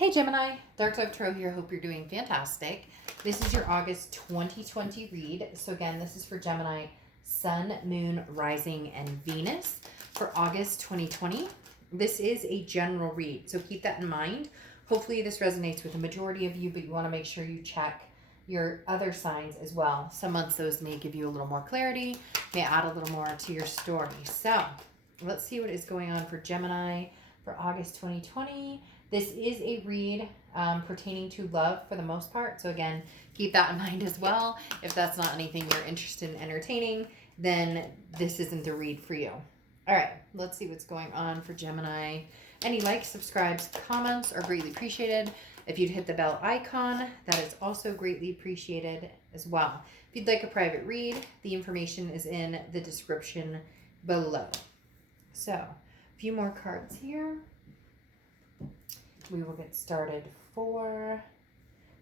Hey Gemini, Dark Dove Tarot here. Hope you're doing fantastic. This is your August 2020 read. So again, this is for Gemini, Sun, Moon, Rising, and Venus for August 2020. This is a general read, so keep that in mind. Hopefully this resonates with the majority of you, but you want to make sure you check your other signs as well. Some months those may give you a little more clarity, may add a little more to your story. So let's see what is going on for Gemini for August 2020. This is a read pertaining to love for the most part. So again, keep that in mind as well. If that's not anything you're interested in entertaining, then this isn't the read for you. All right, let's see what's going on for Gemini. Any likes, subscribes, comments are greatly appreciated. If you'd hit the bell icon, that is also greatly appreciated as well. If you'd like a private read, the information is in the description below. So, a few more cards here. We will get started for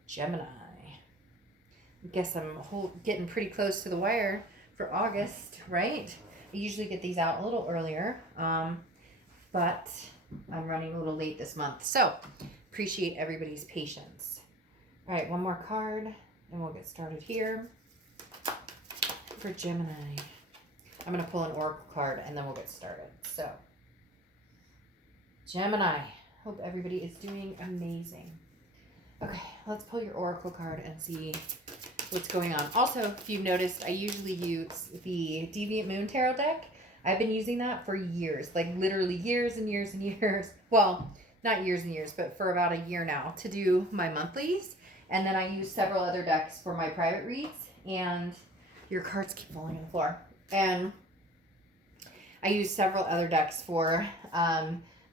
Gemini. I guess I'm getting pretty close to the wire for August, right? I usually get these out a little earlier, but I'm running a little late this month. So, appreciate everybody's patience. All right, one more card, and we'll get started here for Gemini. I'm going to pull an oracle card, and then we'll get started. So, Gemini. Hope everybody is doing amazing. Okay, let's pull your oracle card and see what's going on. Also, if you've noticed, I usually use the Deviant Moon Tarot deck. I've been using that for years, like literally years and years and years. Well, not years and years, but for about a year now to do my monthlies. And then I use several other decks for my private reads. And your cards keep falling on the floor. And I use several other decks for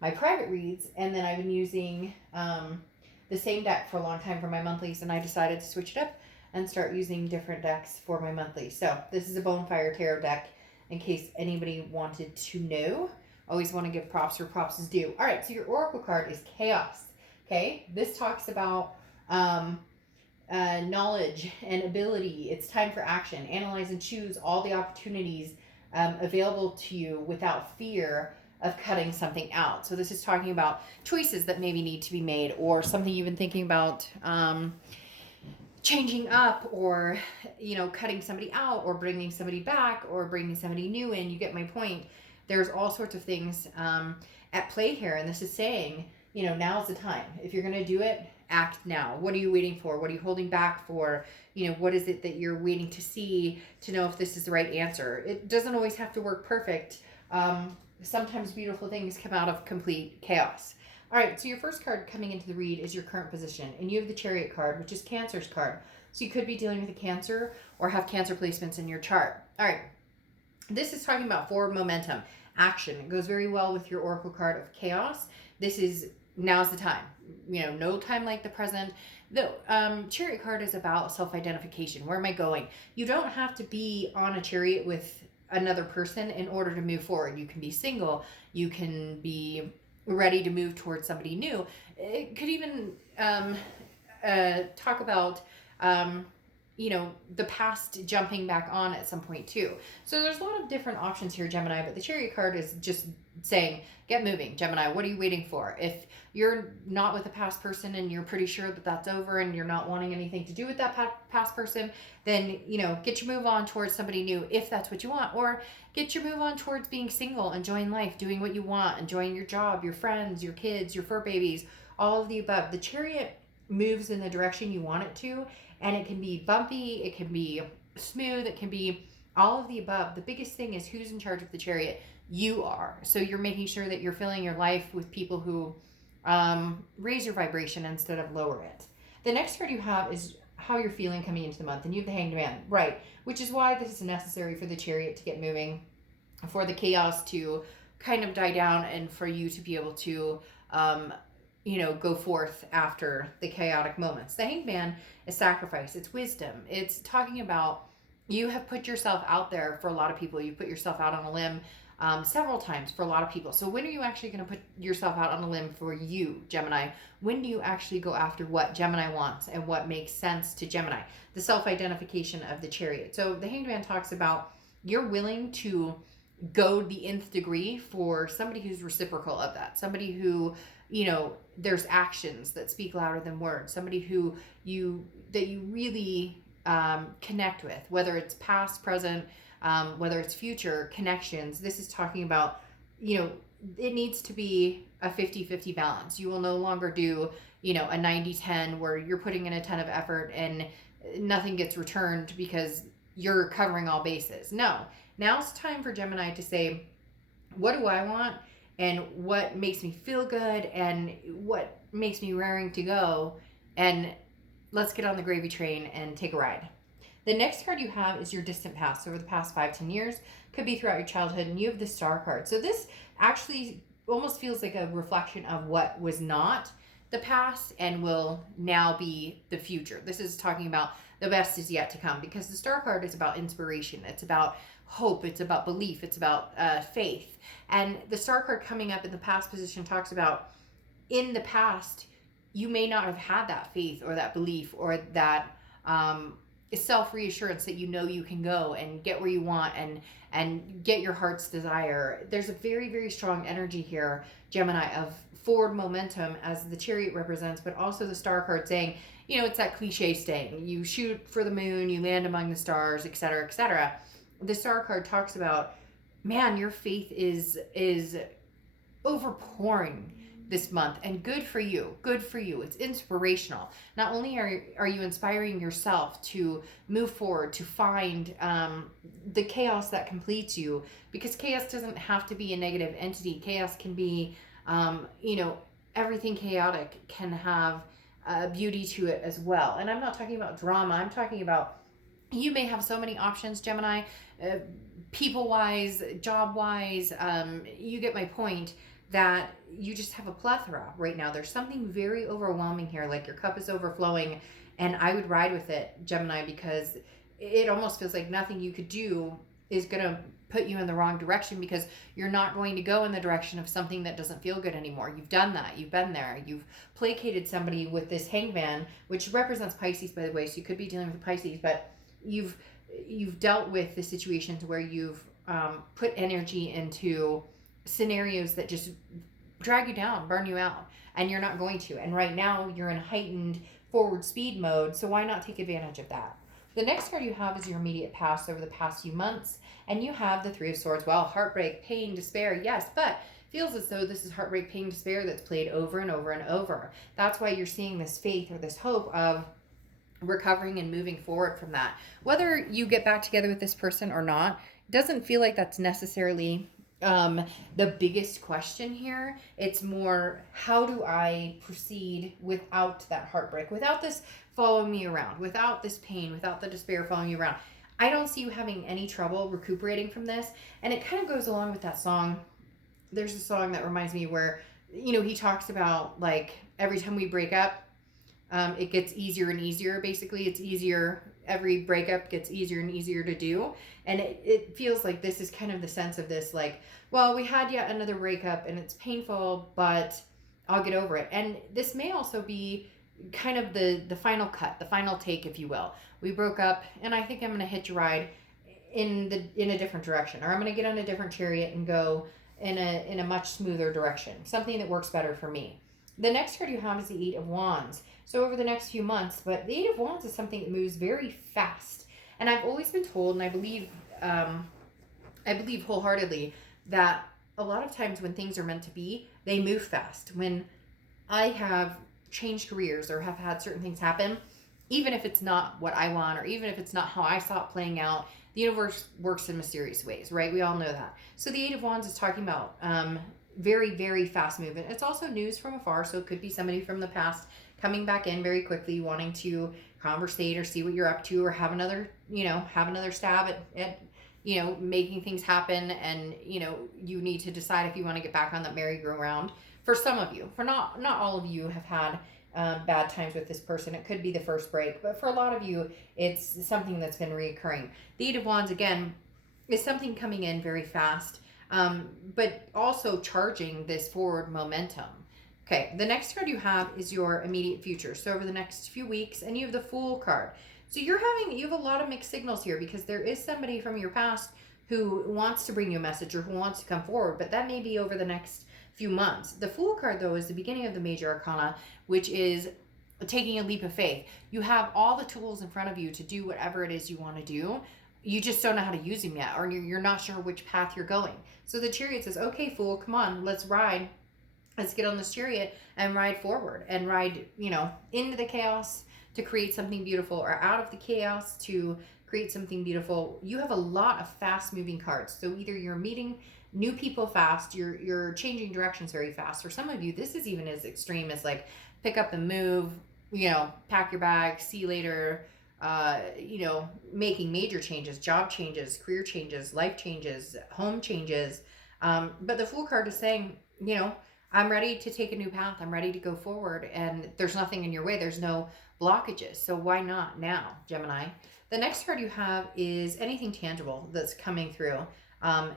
my private reads, and then I've been using the same deck for a long time for my monthlies, and I decided to switch it up and start using different decks for my monthlies. So this is a Bonefire Tarot deck, in case anybody wanted to know. Always want to give props where props is due. All right, so your oracle card is Chaos. Okay, this talks about knowledge and ability. It's time for action. Analyze and choose all the opportunities available to you without fear of cutting something out. So this is talking about choices that maybe need to be made, or something you've been thinking about changing up, or cutting somebody out, or bringing somebody back, or bringing somebody new in. You get my point. There's all sorts of things at play here, and this is saying, now's the time. If you're going to do it, act now. What are you waiting for? What are you holding back for? What is it that you're waiting to see to know if this is the right answer? It doesn't always have to work perfect. Sometimes beautiful things come out of complete chaos. All right, so your first card coming into the read is your current position, and you have the Chariot card, which is Cancer's card. So you could be dealing with a Cancer or have Cancer placements in your chart. All right, this is talking about forward momentum, action. It goes very well with your Oracle card of Chaos. This is, now's the time. No time like the present. The Chariot card is about self-identification. Where am I going? You don't have to be on a chariot with another person in order to move forward. You can be single. You can be ready to move towards somebody new. It could even talk about the past jumping back on at some point too. So there's a lot of different options here, Gemini, but the Chariot card is just saying, get moving, Gemini. What are you waiting for? If you're not with a past person and you're pretty sure that that's over and you're not wanting anything to do with that past person, then, get your move on towards somebody new if that's what you want, or get your move on towards being single, enjoying life, doing what you want, enjoying your job, your friends, your kids, your fur babies, all of the above. The Chariot moves in the direction you want it to, and it can be bumpy, it can be smooth, it can be all of the above. The biggest thing is who's in charge of the Chariot? You are. So you're making sure that you're filling your life with people who raise your vibration instead of lower it. The next card you have is how you're feeling coming into the month, and you have the Hanged Man, right? Which is why this is necessary for the Chariot to get moving, for the chaos to kind of die down, and for you to be able to go forth after the chaotic moments. The Hanged Man is sacrifice. It's wisdom. It's talking about you have put yourself out there for a lot of people. You put yourself out on a limb several times for a lot of people. So when are you actually going to put yourself out on a limb for you, Gemini? When do you actually go after what Gemini wants and what makes sense to Gemini? The self-identification of the Chariot. So the Hanged Man talks about you're willing to go the nth degree for somebody who's reciprocal of that, somebody who there's actions that speak louder than words. Somebody that you really connect with, whether it's past, present, whether it's future connections. This is talking about, it needs to be a 50-50 balance. You will no longer do, a 90-10 where you're putting in a ton of effort and nothing gets returned because you're covering all bases. No, now it's time for Gemini to say, what do I want? And what makes me feel good? And what makes me raring to go? And let's get on the gravy train and take a ride. The next card you have is your distant past. So over the past 5-10 years, could be throughout your childhood, and you have the Star card. So this actually almost feels like a reflection of what was not the past and will now be the future. This is talking about the best is yet to come, because the Star card is about inspiration. It's about hope. It's about belief. It's about faith. And the Star card coming up in the past position talks about, in the past, you may not have had that faith or that belief or that self-reassurance that you can go and get where you want and get your heart's desire. There's a very, very strong energy here, Gemini, of forward momentum, as the Chariot represents, but also the Star card saying, it's that cliche saying, you shoot for the moon, you land among the stars, etc., etc. The Star card talks about, man, your faith is overpouring this month, and good for you. It's inspirational. Not only are you inspiring yourself to move forward, to find the chaos that completes you, because chaos doesn't have to be a negative entity. Chaos can be everything chaotic can have beauty to it as well. And I'm not talking about drama. I'm talking about, you may have so many options, Gemini, people-wise, job-wise, you get my point, that you just have a plethora right now. There's something very overwhelming here, like your cup is overflowing, and I would ride with it, Gemini, because it almost feels like nothing you could do is going to put you in the wrong direction, because you're not going to go in the direction of something that doesn't feel good anymore. You've done that. You've been there. You've placated somebody with this Hangman, which represents Pisces, by the way, so you could be dealing with Pisces, but you've dealt with the situations where you've put energy into scenarios that just drag you down, burn you out, and you're not going to. And right now you're in heightened forward speed mode, so why not take advantage of that? The next card you have is your immediate past over the past few months, and you have the Three of Swords. Well, heartbreak, pain, despair, yes, but feels as though this is heartbreak, pain, despair that's played over and over and over. That's why you're seeing this faith or this hope of recovering and moving forward from that. Whether you get back together with this person or not, doesn't feel like that's necessarily the biggest question here. It's more, how do I proceed without that heartbreak, without this following me around, without this pain, without the despair following you around? I don't see you having any trouble recuperating from this. And it kind of goes along with that song. There's a song that reminds me where, he talks about, like, every time we break up, it gets easier and easier. Basically, it's easier. Every breakup gets easier and easier to do. And it feels like this is kind of the sense of this, like, well, we had yet another breakup and it's painful, but I'll get over it. And this may also be kind of the final cut, the final take, if you will. We broke up, and I think I'm going to hitch a ride in a different direction, or I'm going to get on a different chariot and go in a much smoother direction, something that works better for me. The next card you have is the Eight of Wands. So over the next few months, but the Eight of Wands is something that moves very fast. And I've always been told, and I believe wholeheartedly, that a lot of times when things are meant to be, they move fast. When I have changed careers or have had certain things happen, even if it's not what I want, or even if it's not how I saw it playing out, the universe works in mysterious ways, right? We all know that. So the Eight of Wands is talking about very, very fast movement. It's also news from afar, so it could be somebody from the past coming back in very quickly, wanting to conversate or see what you're up to, or have another stab at making things happen. And, you need to decide if you want to get back on that merry-go-round. For some of you, for not all of you have had bad times with this person. It could be the first break, but for a lot of you, it's something that's been reoccurring. The Eight of Wands, again, is something coming in very fast, but also charging this forward momentum. Okay, the next card you have is your immediate future. So over the next few weeks, and you have the Fool card. So you have a lot of mixed signals here, because there is somebody from your past who wants to bring you a message or who wants to come forward, but that may be over the next few months. The Fool card, though, is the beginning of the major arcana, which is taking a leap of faith. You have all the tools in front of you to do whatever it is you want to do. You just don't know how to use them yet, or you're not sure which path you're going. So the Chariot says, okay, Fool, come on, let's ride. Let's get on this chariot and ride forward and ride, into the chaos to create something beautiful, or out of the chaos to create something beautiful. You have a lot of fast moving cards. So either you're meeting new people fast, you're changing directions very fast. For some of you, this is even as extreme as like pick up and move, pack your bag, see you later, making major changes, job changes, career changes, life changes, home changes. But the Fool card is saying, I'm ready to take a new path. I'm ready to go forward, and there's nothing in your way. There's no blockages. So why not now, Gemini? The next card you have is anything tangible that's coming through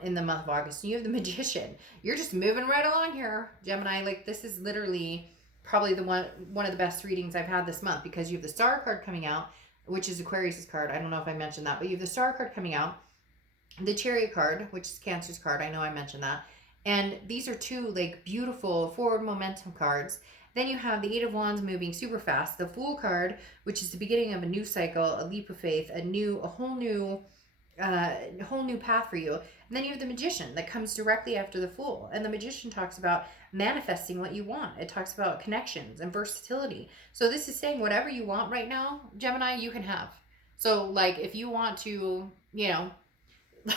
in the month of August. You have the Magician. You're just moving right along here, Gemini. Like, this is literally probably the one of the best readings I've had this month, because you have the Star card coming out, which is Aquarius's card. I don't know if I mentioned that, but you have the Star card coming out, the Chariot card, which is Cancer's card. I know I mentioned that. And these are two like beautiful forward momentum cards. Then you have the Eight of Wands moving super fast, the Fool card, which is the beginning of a new cycle, a leap of faith, a whole new path for you. And then you have the Magician that comes directly after the Fool. And the Magician talks about manifesting what you want. It talks about connections and versatility. So this is saying whatever you want right now, Gemini, you can have. So like if you want to,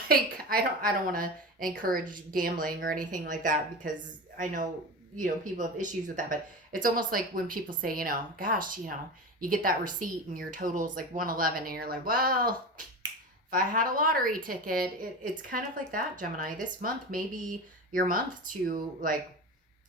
like I don't want to encourage gambling or anything like that, because I know people have issues with that, but it's almost like when people say, gosh, you get that receipt and your total's like 111 and you're like, well, if I had a lottery ticket, it's kind of like that, Gemini. This month may be your month to like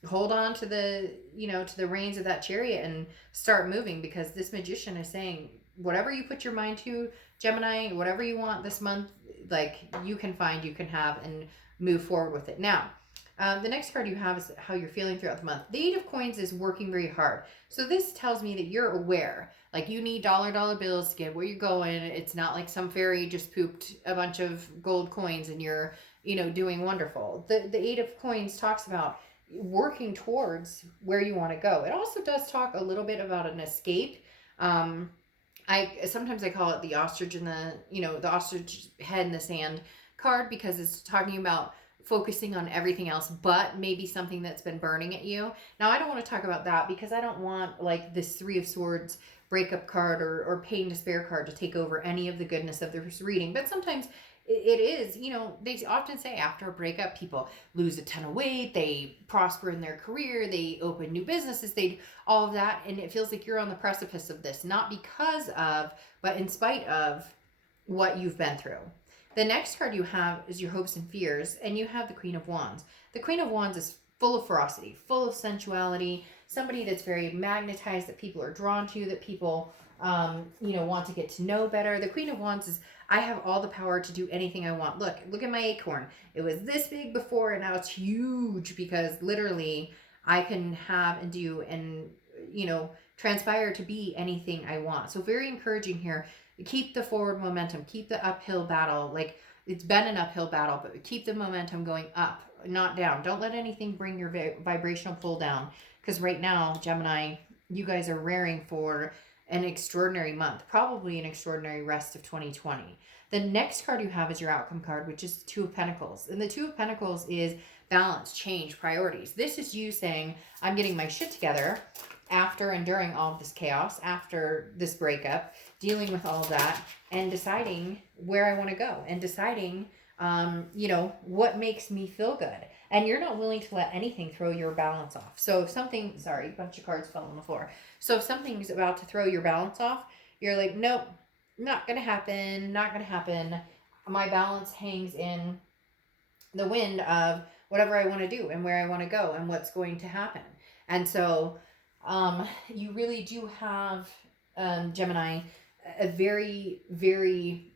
hold on to the to the reins of that chariot and start moving, because this Magician is saying whatever you put your mind to, Gemini, whatever you want this month, like you can find, you can have, and move forward with it. Now, the next card you have is how you're feeling throughout the month. The Eight of Coins is working very hard. So this tells me that you're aware. Like you need dollar bills to get where you're going. It's not like some fairy just pooped a bunch of gold coins and you're, doing wonderful. The Eight of Coins talks about working towards where you want to go. It also does talk a little bit about an escape. Sometimes I call it the ostrich in the ostrich head in the sand card, because it's talking about focusing on everything else but maybe something that's been burning at you. Now, I don't want to talk about that, because I don't want like this Three of Swords breakup card or pain despair card to take over any of the goodness of this reading. But sometimes it is, they often say after a breakup, people lose a ton of weight, they prosper in their career, they open new businesses, all of that. And it feels like you're on the precipice of this, not because of, but in spite of what you've been through. The next card you have is your hopes and fears, and you have the Queen of Wands. The Queen of Wands is full of ferocity, full of sensuality, somebody that's very magnetized, that people are drawn to, that people want to get to know better. The Queen of Wands is, I have all the power to do anything I want. Look at my acorn. It was this big before and now it's huge, because literally I can have and do and, transpire to be anything I want. So very encouraging here. Keep the forward momentum, keep the uphill battle. Like it's been an uphill battle, but keep the momentum going up, not down. Don't let anything bring your vibrational pull down, because right now, Gemini, you guys are raring for an extraordinary month, probably an extraordinary rest of 2020. The next card you have is your outcome card, which is the Two of Pentacles. And the Two of Pentacles is balance, change, priorities. This is you saying, I'm getting my shit together after and during all of this chaos, after this breakup, dealing with all of that, and deciding where I want to go, and deciding, what makes me feel good. And you're not willing to let anything throw your balance off. So if something, sorry, a bunch of cards fell on the floor. So if something's about to throw your balance off, you're like, nope, not going to happen, not going to happen. My balance hangs in the wind of whatever I want to do and where I want to go and what's going to happen. And so you really do have, Gemini, a very, very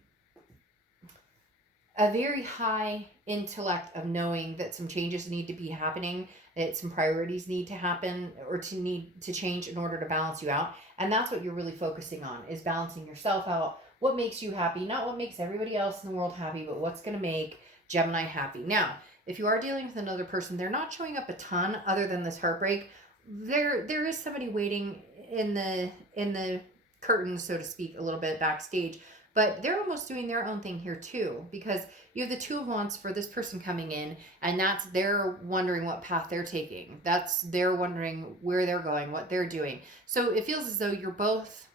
high intellect of knowing that some changes need to be happening, that some priorities need to happen or need to change in order to balance you out. And that's what you're really focusing on, is balancing yourself out. What makes you happy, not what makes everybody else in the world happy, but what's going to make Gemini happy. Now, if you are dealing with another person, they're not showing up a ton other than this heartbreak. There is somebody waiting in the curtains, so to speak, a little bit backstage, but they're almost doing their own thing here too, because you have the Two of Wands for this person coming in, and that's they're wondering what path they're taking. That's they're wondering where they're going, what they're doing. So it feels as though you're both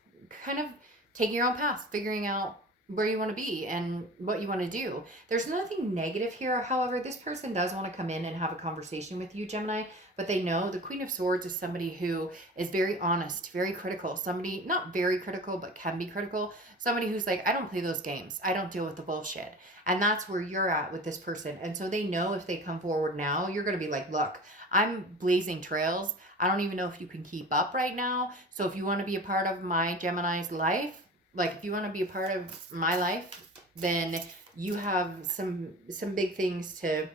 kind of taking your own path, figuring out where you want to be and what you want to do. There's nothing negative here. However, this person does want to come in and have a conversation with you, Gemini, but they know the Queen of Swords is somebody who is very honest, very critical. Somebody, not very critical, but can be critical. Somebody who's like, I don't play those games. I don't deal with the bullshit. And that's where you're at with this person. And so they know if they come forward now, you're going to be like, look, I'm blazing trails. I don't even know if you can keep up right now. So if you want to be a part of my Gemini's life, like if you want to be a part of my life, then you have some big things to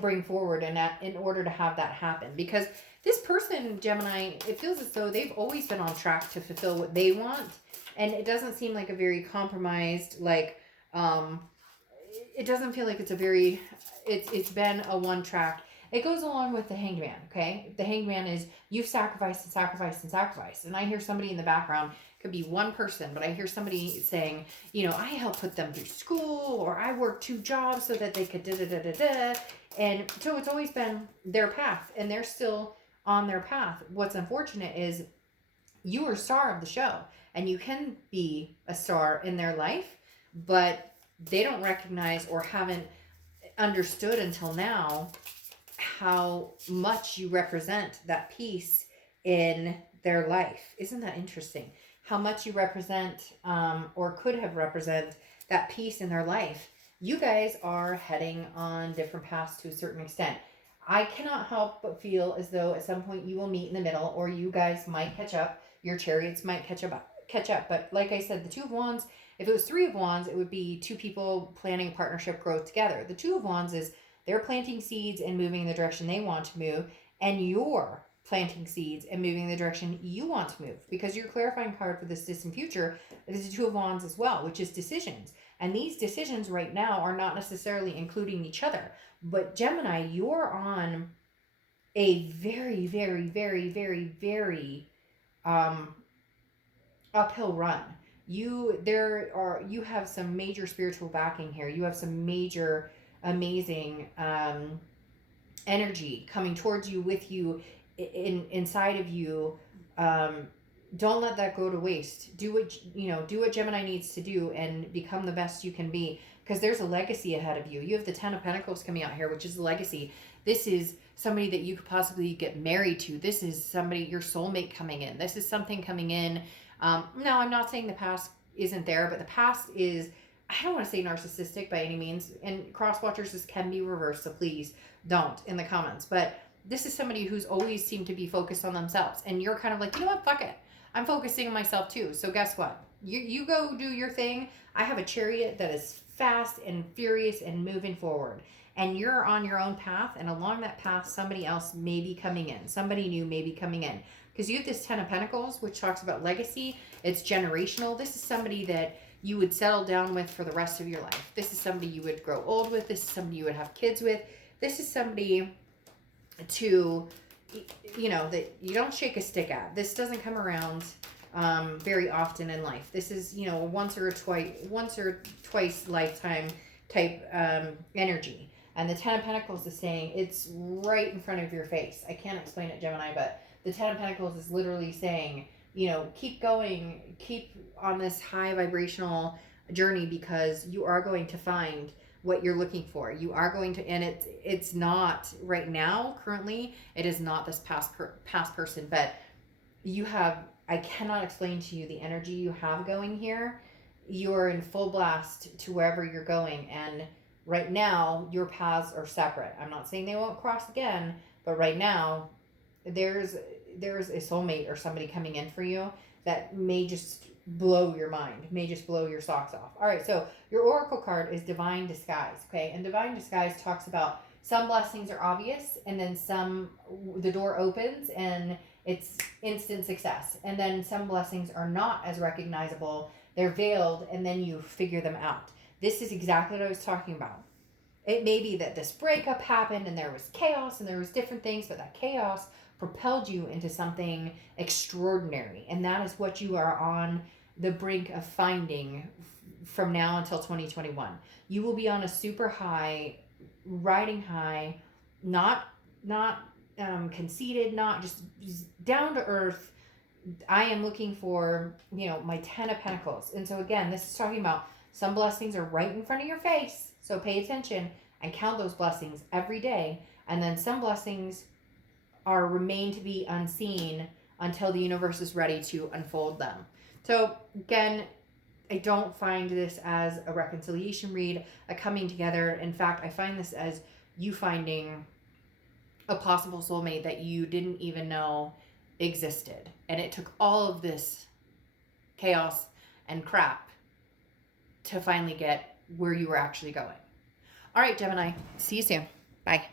bring forward, and that in order to have that happen, because this person, Gemini, it feels as though they've always been on track to fulfill what they want, and it doesn't seem like a very compromised, like it doesn't feel like it's a very it's been a one track. It goes along with the Hanged Man, okay? The Hanged Man is you've sacrificed and sacrificed and sacrificed. And I hear somebody in the background, could be one person, but I hear somebody saying, you know, I helped put them through school, or I worked 2 jobs so that they could da-da-da-da-da. And so it's always been their path, and they're still on their path. What's unfortunate is you are a star of the show, and you can be a star in their life, but they don't recognize or haven't understood until now how much you represent that piece in their life. Isn't that interesting? How much you represent or could have represented that piece in their life. You guys are heading on different paths to a certain extent. I cannot help but feel as though at some point you will meet in the middle, or you guys might catch up. Your chariots might catch up. But like I said, the Two of Wands, if it was 3 of Wands, it would be 2 people planning a partnership growth together. The Two of Wands is they're planting seeds and moving in the direction they want to move, and you're planting seeds and moving in the direction you want to move, because your clarifying card for this distant future is the Two of Wands as well, which is decisions. And these decisions right now are not necessarily including each other. But Gemini, you're on a very, very, very, very, very uphill run. You have some major spiritual backing here. You have some major amazing energy coming towards you, with you, inside of you. Don't let that go to waste. Do what Gemini needs to do and become the best you can be, because there's a legacy ahead of you. You have the 10 of Pentacles coming out here, which is a legacy. This is somebody that you could possibly get married to. This is somebody, your soulmate coming in. This is something coming in. No, I'm not saying the past isn't there, but the past is, I don't want to say narcissistic by any means, and cross watchers, this can be reversed, so please don't in the comments. But this is somebody who's always seemed to be focused on themselves, and you're kind of like, you know what, fuck it, I'm focusing on myself too. So guess what, you go do your thing. I have a chariot that is fast and furious and moving forward, and you're on your own path, and along that path somebody else may be coming in, somebody new may be coming in, because you have this 10 of Pentacles, which talks about legacy. It's generational. This is somebody that you would settle down with for the rest of your life. This is somebody you would grow old with. This is somebody you would have kids with. This is somebody to, that you don't shake a stick at. This doesn't come around very often in life. This is, once or twice lifetime type energy. And the 10 of Pentacles is saying it's right in front of your face. I can't explain it, Gemini, but the 10 of Pentacles is literally saying, keep going, keep on this high vibrational journey, because you are going to find what you're looking for. You are going to, and it's not right now, currently, it is not this past person, but you have, I cannot explain to you the energy you have going here. You're in full blast to wherever you're going, and right now your paths are separate. I'm not saying they won't cross again, but right now there's a soulmate or somebody coming in for you that may just blow your mind, may just blow your socks off. All right, so your oracle card is Divine Disguise, okay? And Divine Disguise talks about some blessings are obvious, and then the door opens and it's instant success. And then some blessings are not as recognizable. They're veiled, and then you figure them out. This is exactly what I was talking about. It may be that this breakup happened and there was chaos and there was different things, but that chaos propelled you into something extraordinary. And that is what you are on the brink of finding from now until 2021. You will be on a super high, riding high, not conceited, not just down to earth. I am looking for, my 10 of Pentacles. And so again, this is talking about some blessings are right in front of your face. So pay attention and count those blessings every day. And then some blessings are remain to be unseen until the universe is ready to unfold them. So again, I don't find this as a reconciliation read, a coming together. In fact, I find this as you finding a possible soulmate that you didn't even know existed. And it took all of this chaos and crap to finally get where you were actually going. All right, Gemini, see you soon. Bye.